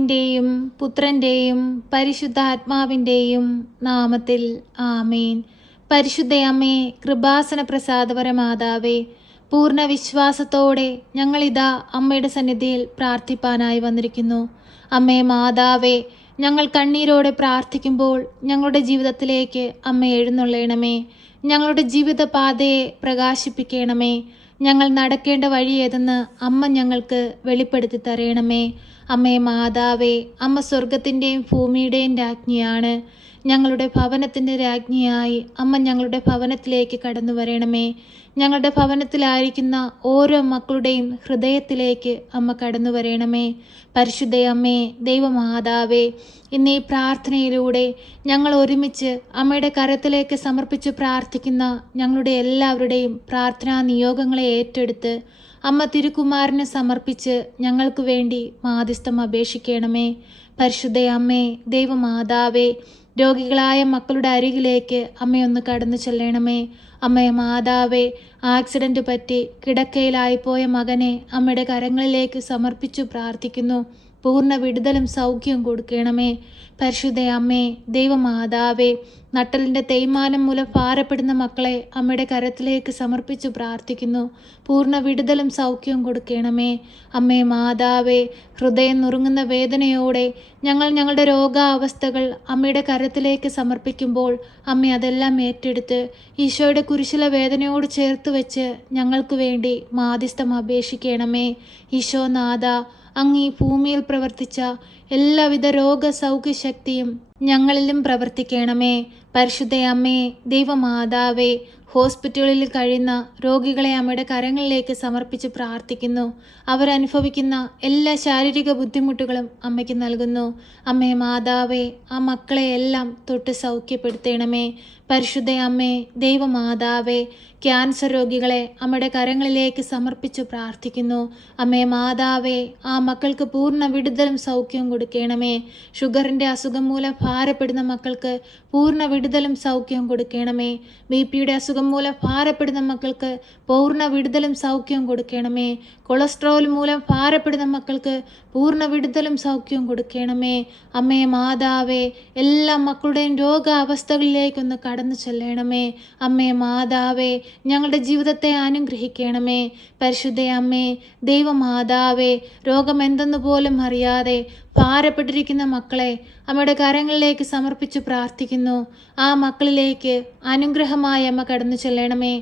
പിതാവിൻ്റെയും പുത്രൻ്റെയും പരിശുദ്ധാത്മാവിൻ്റെയും നാമത്തിൽ ആമേൻ. പരിശുദ്ധയമ്മേ, കൃപാസന പ്രസാദപരമാതാവേ, പൂർണ്ണ വിശ്വാസത്തോടെ ഞങ്ങളിതാ അമ്മയുടെ സന്നിധിയിൽ പ്രാർത്ഥിപ്പാനായി വന്നിരിക്കുന്നു. അമ്മേ മാതാവേ, ഞങ്ങൾ കണ്ണീരോടെ പ്രാർത്ഥിക്കുമ്പോൾ ഞങ്ങളുടെ ജീവിതത്തിലേക്ക് അമ്മ എഴുന്നള്ളണമേ. ഞങ്ങളുടെ ജീവിതപാതയെ പ്രകാശിപ്പിക്കണമേ. ഞങ്ങൾ നടക്കേണ്ട വഴി ഏതെന്ന് അമ്മ ഞങ്ങൾക്ക് വെളിപ്പെടുത്തി തരണമേ. അമ്മേ മാതാവേ, അമ്മ സ്വർഗത്തിൻ്റെയും ഭൂമിയുടെയും രാജ്ഞിയാണ്. ഞങ്ങളുടെ ഭവനത്തിൻ്റെ രാജ്ഞിയായി അമ്മ ഞങ്ങളുടെ ഭവനത്തിലേക്ക് കടന്നു വരണമേ. ഞങ്ങളുടെ ഭവനത്തിലായിരിക്കുന്ന ഓരോ മക്കളുടെയും ഹൃദയത്തിലേക്ക് അമ്മ കടന്നു വരണമേ. പരിശുദ്ധയമ്മേ, ദൈവമാതാവേ, ഇന്ന് ഈ പ്രാർത്ഥനയിലൂടെ ഞങ്ങൾ ഒരുമിച്ച് അമ്മയുടെ കരത്തിലേക്ക് സമർപ്പിച്ച് പ്രാർത്ഥിക്കുന്ന ഞങ്ങളുടെ എല്ലാവരുടെയും പ്രാർത്ഥനാ നിയോഗങ്ങളെ ഏറ്റെടുത്ത് അമ്മ തിരുക്കുമാരനെ സമർപ്പിച്ച് ഞങ്ങൾക്ക് വേണ്ടി മാധ്യസ്ഥം അപേക്ഷിക്കണമേ. പരിശുദ്ധയമ്മേ, ദൈവമാതാവേ, രോഗികളായ മക്കളുടെ അരികിലേക്ക് അമ്മയൊന്ന് കടന്നു ചെല്ലണമേ. അമ്മേ മാതാവേ, ആക്സിഡൻറ്റ് പറ്റി കിടക്കയിലായിപ്പോയ മകനെ അമ്മയുടെ കരങ്ങളിലേക്ക് സമർപ്പിച്ചു പ്രാർത്ഥിക്കുന്നു. പൂർണ്ണ വിടുതലും സൗഖ്യവും കൊടുക്കണമേ. പരിശുദ്ധ അമ്മേ, ദൈവമാതാവേ, നട്ടലിൻ്റെ തേയ്മാനം മൂലം ഭാരപ്പെടുന്ന മക്കളെ അമ്മയുടെ കരത്തിലേക്ക് സമർപ്പിച്ചു പ്രാർത്ഥിക്കുന്നു. പൂർണ്ണ വിടുതലും സൗഖ്യവും കൊടുക്കണമേ. അമ്മേ മാതാവേ, ഹൃദയം നുറുങ്ങുന്ന വേദനയോടെ ഞങ്ങൾ ഞങ്ങളുടെ രോഗാവസ്ഥകൾ അമ്മയുടെ കരത്തിലേക്ക് സമർപ്പിക്കുമ്പോൾ അമ്മ അതെല്ലാം ഏറ്റെടുത്ത് ഈശോയുടെ കുരിശിലെ വേദനയോട് ചേർത്ത് വെച്ച് ഞങ്ങൾക്ക് വേണ്ടി മാധ്യസ്ഥം അപേക്ഷിക്കണമേ. ഈശോനാഥ, അങ്ങ് ഈ ഭൂമിയിൽ പ്രവർത്തിച്ച എല്ലാവിധ രോഗസൗഖ്യശക്തിയും ഞങ്ങളിലും പ്രവർത്തിക്കണമേ. പരിശുദ്ധ അമ്മേ, ദൈവമാതാവേ, ഹോസ്പിറ്റലുകളിൽ കഴിയുന്ന രോഗികളെ അമ്മയുടെ കരങ്ങളിലേക്ക് സമർപ്പിച്ച് പ്രാർത്ഥിക്കുന്നു. അവരനുഭവിക്കുന്ന എല്ലാ ശാരീരിക ബുദ്ധിമുട്ടുകളും അമ്മയ്ക്ക് നൽകുന്നു. അമ്മേ മാതാവേ, ആ മക്കളെ എല്ലാം തൊട്ട് സൗഖ്യപ്പെടുത്തണമേ. പരിശുദ്ധ അമ്മേ, ദൈവമാതാവേ, ക്യാൻസർ രോഗികളെ അമ്മയുടെ കരങ്ങളിലേക്ക് സമർപ്പിച്ച് പ്രാർത്ഥിക്കുന്നു. അമ്മേ മാതാവേ, ആ മക്കൾക്ക് പൂർണ്ണ വിടുതലും സൗഖ്യവും കൊടുക്കണമേ. ഷുഗറിൻ്റെ അസുഖം മൂലം ഭാരപ്പെടുന്ന മക്കൾക്ക് പൂർണ്ണ വിടുതലും സൗഖ്യവും കൊടുക്കണമേ. BP-യുടെ അസുഖം മൂലം ഭാരപ്പെടുന്ന മക്കൾക്ക് പൂർണ്ണ വിടുതലും സൗഖ്യവും കൊടുക്കണമേ. കൊളസ്ട്രോൾ മൂലം ഭാരപ്പെടുന്ന മക്കൾക്ക് പൂർണ്ണ വിടുതലും സൗഖ്യവും കൊടുക്കണമേ. അമ്മേ മാതാവേ, എല്ലാ മക്കളുടെയും രോഗാവസ്ഥകളിലേക്കൊന്ന് കടന്നു ചെല്ലണമേ. അമ്മേ മാതാവേ, ഞങ്ങളുടെ ജീവിതത്തെ അനുഗ്രഹിക്കണമേ. പരിശുദ്ധ അമ്മേ, ദൈവമാതാവേ, രോഗമെന്തെന്ന് പോലും അറിയാതെ ഭാരപ്പെട്ടിരിക്കുന്ന മക്കളെ അമ്മയുടെ കരങ്ങളിലേക്ക് സമർപ്പിച്ച് പ്രാർത്ഥിക്കുന്നു. ആ മക്കളിലേക്ക് അനുഗ്രഹമായ അമ്മ കടന്നു ചെല്ലണമേ.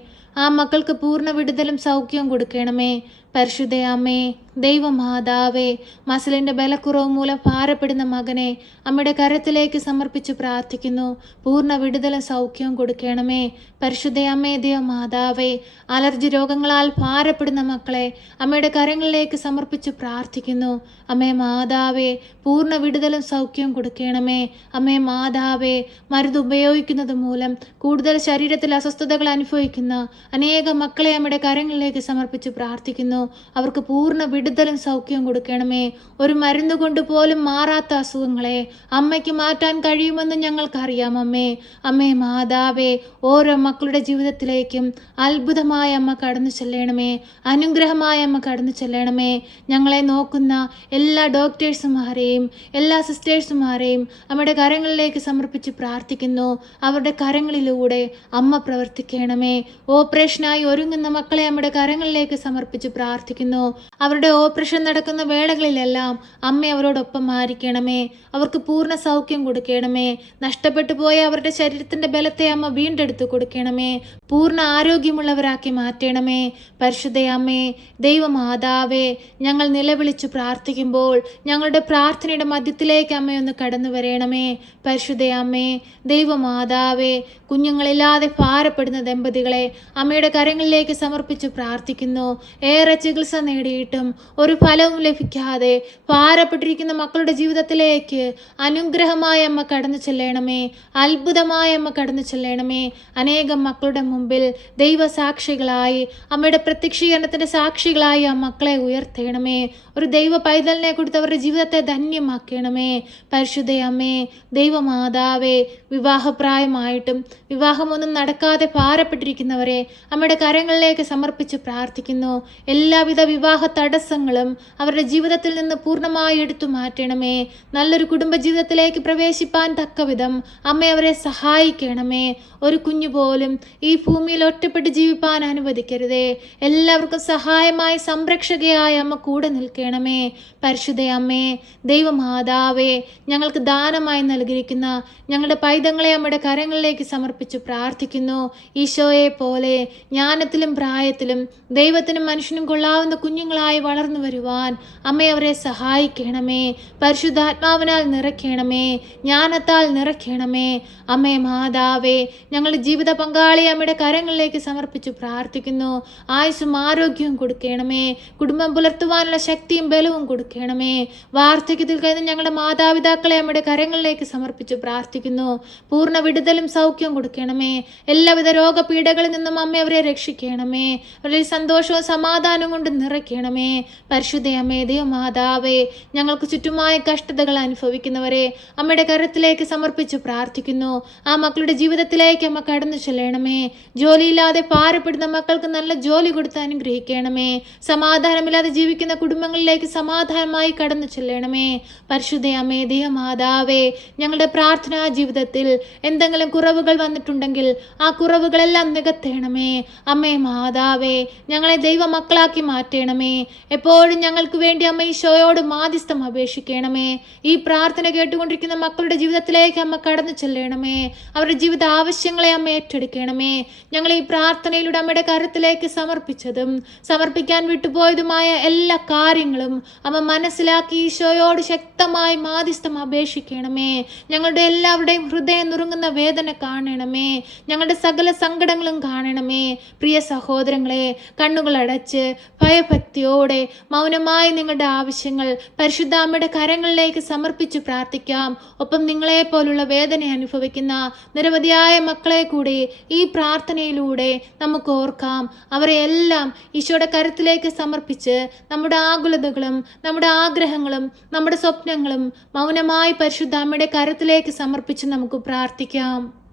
ആ മക്കൾക്ക് പൂർണ്ണ വിടുതലും സൗഖ്യവും കൊടുക്കണമേ. പരിശുദ്ധ അമ്മേ, ദൈവമാതാവേ, മസിലിൻ്റെ ബലക്കുറവ് മൂലം ഭാരപ്പെടുന്ന മകനെ അമ്മയുടെ കരത്തിലേക്ക് സമർപ്പിച്ച് പ്രാർത്ഥിക്കുന്നു. പൂർണ്ണ വിടുതലും സൗഖ്യവും കൊടുക്കണമേ. പരിശുദ്ധ അമ്മേ, ദൈവമാതാവേ, അലർജി രോഗങ്ങളാൽ ഭാരപ്പെടുന്ന മക്കളെ അമ്മയുടെ കരങ്ങളിലേക്ക് സമർപ്പിച്ച് പ്രാർത്ഥിക്കുന്നു. അമ്മേ മാതാവേ, പൂർണ്ണ വിടുതലും സൗഖ്യവും കൊടുക്കണമേ. അമ്മേ മാതാവേ, മരുന്ന് ഉപയോഗിക്കുന്നത് മൂലം കൂടുതൽ ശരീരത്തിൽ അസ്വസ്ഥതകൾ അനുഭവിക്കുന്ന അനേകം മക്കളെ അമ്മയുടെ കരങ്ങളിലേക്ക് സമർപ്പിച്ച് പ്രാർത്ഥിക്കുന്നു. അവർക്ക് പൂർണ്ണ വിടുതലും സൗഖ്യവും കൊടുക്കണമേ. ഒരു മരുന്ന് കൊണ്ട് പോലും മാറാത്ത അസുഖങ്ങളെ അമ്മയ്ക്ക് മാറ്റാൻ കഴിയുമെന്ന് ഞങ്ങൾക്കറിയാം അമ്മേ. അമ്മേ മാതാവേ, ഓരോ മക്കളുടെ ജീവിതത്തിലേക്കും അത്ഭുതമായ അമ്മ കടന്നു ചെല്ലണമേ. അനുഗ്രഹമായ അമ്മ കടന്നു ചെല്ലണമേ. ഞങ്ങളെ നോക്കുന്ന എല്ലാ ഡോക്ടേഴ്സുമാരെയും എല്ലാ സിസ്റ്റേഴ്സുമാരെയും അമ്മയുടെ കരങ്ങളിലേക്ക് സമർപ്പിച്ച് പ്രാർത്ഥിക്കുന്നു. അവരുടെ കരങ്ങളിലൂടെ അമ്മ പ്രവർത്തിക്കണമേ. ഓപ്പറേഷനായി ഒരുങ്ങുന്ന മക്കളെ അമ്മയുടെ കരങ്ങളിലേക്ക് സമർപ്പിച്ച് പ്രാർത്ഥിക്കുന്നു. അവരുടെ ഓപ്പറേഷൻ നടക്കുന്ന വേളകളിലെല്ലാം അമ്മ അവരോടൊപ്പം ആയിരിക്കണമേ. അവർക്ക് പൂർണ്ണ സൗഖ്യം കൊടുക്കണമേ. നഷ്ടപ്പെട്ടു പോയ അവരുടെ ശരീരത്തിൻ്റെ ബലത്തെ അമ്മ വീണ്ടെടുത്ത് കൊടുക്കണമേ. പൂർണ്ണ ആരോഗ്യമുള്ളവരാക്കി മാറ്റണമേ. പരിശുദ്ധ അമ്മേ, ദൈവമാതാവേ, ഞങ്ങൾ നിലവിളിച്ചു പ്രാർത്ഥിക്കുമ്പോൾ ഞങ്ങളുടെ പ്രാർത്ഥനയുടെ മധ്യത്തിലേക്ക് അമ്മയൊന്ന് കടന്നു വരണമേ. പരിശുദ്ധ അമ്മേ, ദൈവമാതാവേ, കുഞ്ഞുങ്ങളില്ലാതെ ഭാരപ്പെടുന്ന ദമ്പതികളെ അമ്മയുടെ കരങ്ങളിലേക്ക് സമർപ്പിച്ച് പ്രാർത്ഥിക്കുന്നു. ഏറെ ചികിത്സ നേടിയിട്ടും ഒരു ഫലവും ലഭിക്കാതെ ഭാരപ്പെട്ടിരിക്കുന്ന മക്കളുടെ ജീവിതത്തിലേക്ക് അനുഗ്രഹമായ അമ്മ കടന്നു ചെല്ലണമേ. അത്ഭുതമായ അമ്മ കടന്നു ചെല്ലണമേ. അനേകം മക്കളുടെ മുമ്പിൽ ദൈവസാക്ഷികളായി അമ്മയുടെ പ്രത്യക്ഷീകരണത്തിൻ്റെ സാക്ഷികളായി ആ മക്കളെ ഉയർത്തണമേ. ഒരു ദൈവ പൈതലിനെ കൊടുത്ത് അവരുടെ ജീവിതത്തെ ധന്യമാക്കണമേ. പരിശുദ്ധ അമ്മേ, ദൈവമാതാവേ, വിവാഹപ്രായമായിട്ടും വിവാഹമൊന്നും നടക്കാതെ ഭാരപ്പെട്ടിരിക്കുന്നവരെ അമ്മയുടെ കരങ്ങളിലേക്ക് സമർപ്പിച്ച് പ്രാർത്ഥിക്കുന്നു. എല്ലാവിധ വിവാഹ തടസ്സങ്ങളും അവരുടെ ജീവിതത്തിൽ നിന്ന് പൂർണ്ണമായി എടുത്തു മാറ്റണമേ. നല്ലൊരു കുടുംബ ജീവിതത്തിലേക്ക് പ്രവേശിപ്പാൻ തക്കവിധം അമ്മ അവരെ സഹായിക്കണമേ. ഒരു കുഞ്ഞു പോലും ഈ ഭൂമിയിൽ ഒറ്റപ്പെട്ട് ജീവിപ്പാൻ അനുവദിക്കരുതേ. എല്ലാവർക്കും സഹായമായി സംരക്ഷകയായ അമ്മ കൂടെ നിൽക്കണമേ. പരിശുദ്ധ അമ്മേ, ദൈവമാതാവേ, ഞങ്ങൾക്ക് ദാനമായി നൽകിയിരിക്കുന്ന ഞങ്ങളുടെ പൈതങ്ങളെ അമ്മയുടെ കരങ്ങളിലേക്ക് സമർപ്പിച്ച് പ്രാർത്ഥിക്കുന്നു. ഈശോയെ പോലെ ജ്ഞാനത്തിലും പ്രായത്തിലും ദൈവത്തിനും മനുഷ്യനും കൊള്ളാവുന്ന കുഞ്ഞുങ്ങളായി വളർന്നു വരുവാൻ അമ്മ അവരെ സഹായിക്കണമേ. പരിശുദ്ധാത്മാവിനാൽ നിറയ്ക്കണമേ, ജ്ഞാനത്താൽ നിറയ്ക്കണമേ. അമ്മേ മാതാവേ, ഞങ്ങളുടെ ജീവിത പങ്കാളിയെ അമ്മയുടെ കരങ്ങളിലേക്ക് സമർപ്പിച്ച് പ്രാർത്ഥിക്കുന്നു. ആയുസ്സും ആരോഗ്യവും കൊടുക്കണമേ. കുടുംബം പുലർത്തുവാനുള്ള ശക്തിയും ബലവും കൊടുക്കണമേ. വാർദ്ധക്യത്തിൽ കഴിഞ്ഞ ഞങ്ങളുടെ മാതാപിതാക്കളെ അമ്മയുടെ കരങ്ങളിലേക്ക് സമർപ്പിച്ച് പ്രാർത്ഥിക്കുന്നു. പൂർണ്ണ വിടുതലും സൗഖ്യവും കൊടുക്കണമേ. എല്ലാവിധ രോഗപീഠകളിൽ നിന്നും അമ്മ അവരെ രക്ഷിക്കണമേ. അവരുടെ സന്തോഷവും സമാധാനവും കൊണ്ട് നിറയ്ക്കണമേ. പരിശുദ്ധ അമ്മേ, ദൈവമാതാവേ, ഞങ്ങൾക്ക് ചുറ്റുമായ കഷ്ടതകൾ അനുഭവിക്കുന്നവരെ അമ്മയുടെ കരത്തിലേക്ക് സമർപ്പിച്ച് പ്രാർത്ഥിക്കുന്നു. ആ മക്കളുടെ ജീവിതത്തിലേക്ക് അമ്മ കടന്നു ചെല്ലണമേ. ജോലിയില്ലാതെ ഭാരപ്പെടുന്ന മക്കൾക്ക് നല്ല ജോലി കൊടുത്ത് അനുഗ്രഹിക്കണമേ. സമാധാനമില്ലാതെ ജീവിക്കുന്ന കുടുംബങ്ങളിലേക്ക് സമാധാനമായി കടന്നു ചെല്ലണമേ. പരിശുദ്ധ അമ്മേ, ദൈവമാതാവേ, ഞങ്ങളുടെ പ്രാർത്ഥനാ ജീവിതത്തിൽ എന്തെങ്കിലും കുറവുകൾ വന്നിട്ടുണ്ടെങ്കിൽ ആ കുറവുകളെല്ലാം നികത്തേണമേ. അമ്മേ മാതാവേ, ഞങ്ങളെ ദൈവമക്കളാക്കി മാറ്റണമേ. എപ്പോഴും ഞങ്ങൾക്ക് വേണ്ടി അമ്മ ഈശോയോട് മാധ്യസ്ഥം അപേക്ഷിക്കണമേ. ഈ പ്രാർത്ഥന കേട്ടുകൊണ്ടിരിക്കുന്ന മക്കളുടെ ജീവിതത്തിലേക്ക് അമ്മ കടന്നു ചെല്ലണമേ. അവരുടെ ജീവിത ആവശ്യങ്ങളെ അമ്മ ഏറ്റെടുക്കണമേ. ഞങ്ങൾ ഈ പ്രാർത്ഥനയിലൂടെ അമ്മയുടെ കരത്തിലേക്ക് സമർപ്പിച്ചതും സമർപ്പിക്കാൻ വിട്ടുപോയതുമായ എല്ലാ കാര്യങ്ങളും അമ്മ മനസ്സിലാക്കി ഈശോയോട് ശക്തമായി മാധ്യസ്ഥം അപേക്ഷിക്കണമേ. ഞങ്ങളുടെ എല്ലാവരുടെയും ഹൃദയം നുറുങ്ങുന്ന വേദന കാണണമേ. ഞങ്ങളുടെ സകല സങ്കടങ്ങളും കാണണമേ. പ്രിയ സഹോദരങ്ങളെ, കണ്ണുകൾ അടച്ച് ഭയഭക്തിയോടെ മൗനമായി നിങ്ങളുടെ ആവശ്യങ്ങൾ പരിശുദ്ധ അമ്മയുടെ കരങ്ങളിലേക്ക് സമർപ്പിച്ച് പ്രാർത്ഥിക്കാം. ഒപ്പം നിങ്ങളെ പോലുള്ള വേദന അനുഭവിക്കുന്ന നിരവധിയായ മക്കളെ കൂടി ഈ പ്രാർത്ഥനയിലൂടെ നമുക്ക് ഓർക്കാം. അവരെ എല്ലാം ഈശോയുടെ കരത്തിലേക്ക് സമർപ്പിച്ച് നമ്മുടെ ആകുലതകളും നമ്മുടെ ആഗ്രഹങ്ങളും നമ്മുടെ സ്വപ്നങ്ങളും മൗനമായി പരിശുദ്ധ അമ്മയുടെ കരത്തിലേക്ക് സമർപ്പിച്ച് നമുക്ക് പ്രാർത്ഥിക്കാം.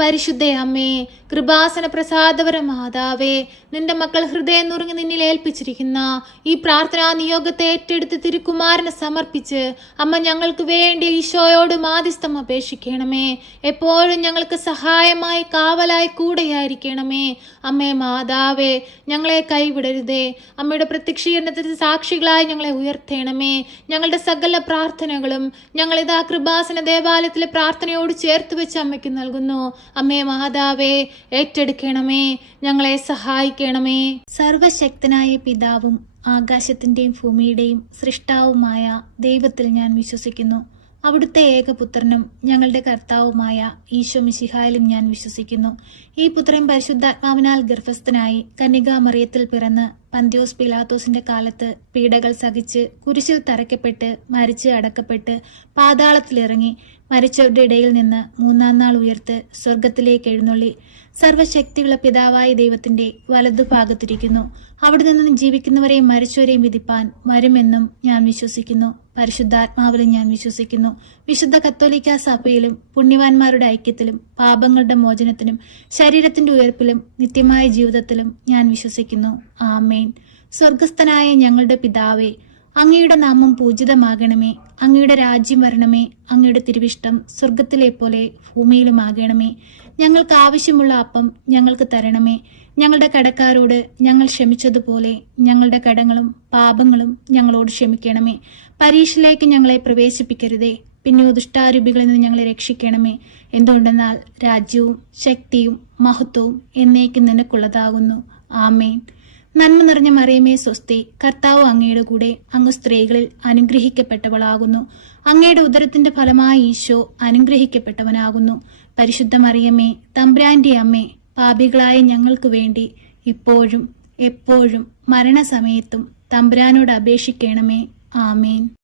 പരിശുദ്ധ അമ്മേ, കൃപാസന പ്രസാദപര മാതാവേ, നിന്റെ മക്കൾ ഹൃദയം നുറുങ്ങി നിന്നിൽ ഏൽപ്പിച്ചിരിക്കുന്ന ഈ പ്രാർത്ഥനാ നിയോഗത്തെ ഏറ്റെടുത്ത് തിരുക്കുമാരനെ സമർപ്പിച്ച് അമ്മ ഞങ്ങൾക്ക് വേണ്ടി ഈശോയോട് മാധ്യസ്ഥം അപേക്ഷിക്കണമേ. എപ്പോഴും ഞങ്ങൾക്ക് സഹായമായി കാവലായി കൂടെയായിരിക്കണമേ. അമ്മേ മാതാവേ, ഞങ്ങളെ കൈവിടരുതേ. അമ്മയുടെ പ്രത്യക്ഷീകരണത്തിന് സാക്ഷികളായി ഞങ്ങളെ ഉയർത്തണമേ. ഞങ്ങളുടെ സകല പ്രാർത്ഥനകളും ഞങ്ങളിതാ കൃപാസന ദേവാലയത്തിലെ പ്രാർത്ഥനയോട് ചേർത്ത് വെച്ച് അമ്മയ്ക്ക് നൽകുന്നു. അമ്മേ മാതാവേ, ഏറ്റെടുക്കണമേ, ഞങ്ങളെ സഹായിക്കണമേ. സർവശക്തനായ പിതാവും ആകാശത്തിന്റെയും ഭൂമിയുടെയും സൃഷ്ടാവുമായ ദൈവത്തിൽ ഞാൻ വിശ്വസിക്കുന്നു. അവിടുത്തെ ഏകപുത്രനും ഞങ്ങളുടെ കർത്താവുമായ ഈശോ മിശിഹായിലും ഞാൻ വിശ്വസിക്കുന്നു. ഈ പുത്രൻ പരിശുദ്ധാത്മാവിനാൽ ഗർഭസ്ഥനായി കന്യകാമറിയത്തിൽ പിറന്ന് പന്ത്യോസ് പിലാത്തോസിന്റെ കാലത്ത് പീഡകൾ സഹിച്ച് കുരിശിൽ തറയ്ക്കപ്പെട്ട് മരിച്ച് അടക്കപ്പെട്ട് പാതാളത്തിലിറങ്ങി മരിച്ചവരുടെ ഇടയിൽ നിന്ന് മൂന്നാം നാൾ ഉയർത്ത് സ്വർഗത്തിലേക്ക് എഴുന്നള്ളി സർവശക്തിയുള്ള പിതാവായ ദൈവത്തിന്റെ വലതുഭാഗത്തിരിക്കുന്നു. അവിടെ നിന്നും ജീവിക്കുന്നവരെയും മരിച്ചവരെയും വിധിപ്പാൻ വരുമെന്നും ഞാൻ വിശ്വസിക്കുന്നു. പരിശുദ്ധാത്മാവിലും ഞാൻ വിശ്വസിക്കുന്നു. വിശുദ്ധ കത്തോലിക്കാ സഭയിലും പുണ്യവാന്മാരുടെ ഐക്യത്തിലും പാപങ്ങളുടെ മോചനത്തിനും ശരീരത്തിന്റെ ഉയർപ്പിലും നിത്യമായ ജീവിതത്തിലും ഞാൻ വിശ്വസിക്കുന്നു. ആമേൻ. സ്വർഗസ്ഥനായ ഞങ്ങളുടെ പിതാവേ, അങ്ങയുടെ നാമം പൂജിതമാകണമേ. അങ്ങയുടെ രാജ്യം വരണമേ. അങ്ങയുടെ തിരുവിഷ്ടം സ്വർഗത്തിലെ പോലെ ഭൂമിയിലുമാകണമേ. ഞങ്ങൾക്ക് ആവശ്യമുള്ള അപ്പം ഞങ്ങൾക്ക് തരണമേ. ഞങ്ങളുടെ കടക്കാരോട് ഞങ്ങൾ ക്ഷമിച്ചതുപോലെ ഞങ്ങളുടെ കടങ്ങളും പാപങ്ങളും ഞങ്ങളോട് ക്ഷമിക്കണമേ. പരീക്ഷയിലേക്ക് ഞങ്ങളെ പ്രവേശിപ്പിക്കരുതേ, പിന്നെയോ ദുഷ്ടാരൂപികളിൽ നിന്ന് ഞങ്ങളെ രക്ഷിക്കണമേ. എന്തുകൊണ്ടെന്നാൽ രാജ്യവും ശക്തിയും മഹത്വവും എന്നേക്കും നിനക്കുള്ളതാകുന്നു. ആമേൻ. നന്മ നിറഞ്ഞ മറിയമേ സ്വസ്തി, കർത്താവ് അങ്ങയുടെ കൂടെ, അങ്ങ് സ്ത്രീകളിൽ അനുഗ്രഹിക്കപ്പെട്ടവളാകുന്നു. അങ്ങയുടെ ഉദരത്തിന്റെ ഫലമായി ഈശോ അനുഗ്രഹിക്കപ്പെട്ടവനാകുന്നു. പരിശുദ്ധ മറിയമേ, തമ്പുരാന്റെ അമ്മേ, പാപികളായ ഞങ്ങൾക്ക് വേണ്ടി ഇപ്പോഴും എപ്പോഴും മരണസമയത്തും തമ്പുരാനോട് അപേക്ഷിക്കണമേ. ആമേൻ.